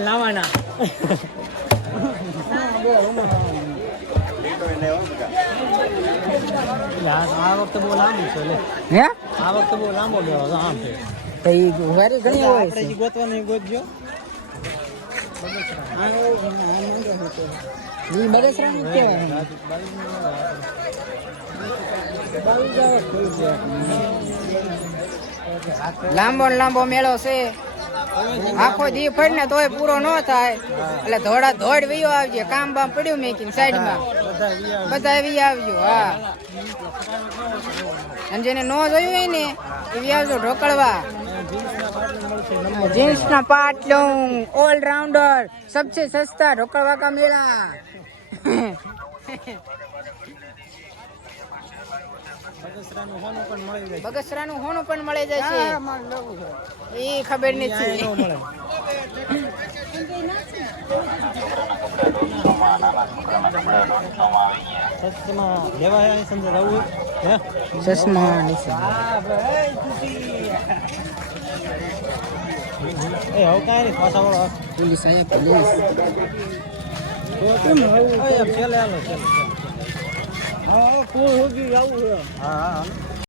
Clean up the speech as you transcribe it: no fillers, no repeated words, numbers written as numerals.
લાવવાના આ વખતે બહુ લાંબુ છે હે આ વખતે બહુ લાંબો ગયો આમ છે તો ઈ વારી ઘણી હોય આપણે ઈ ગોતવાનું ગોતજો ઈ બગસરા નું કહેવાય લાંબો લાંબો મેળો છે આખો દી ફળ ને તોય પૂરો ન થાય એટલે ધોડા ધોડ વિયો આવજે કામ બામ પડ્યું મેકીને સાઈડમાં બધા વી આવજો હા અને જેને ન જોયું હોય ને એ વી આવજો ઢોકળવા जींस ना पाटलूं ऑलराउंडर सबसे सस्ता ढोकड़वा का मेला બગસરાનું હોનું પણ મળી જાય છે એ ખબર નથી ચશ્મા એ હવે કાંઈ નહીં પાછા વાળો પોલીસ અહીંયા પોલીસ કેમ હવે પેલે હાલો ચાલો હા કોઈ હોગી આવું હા હા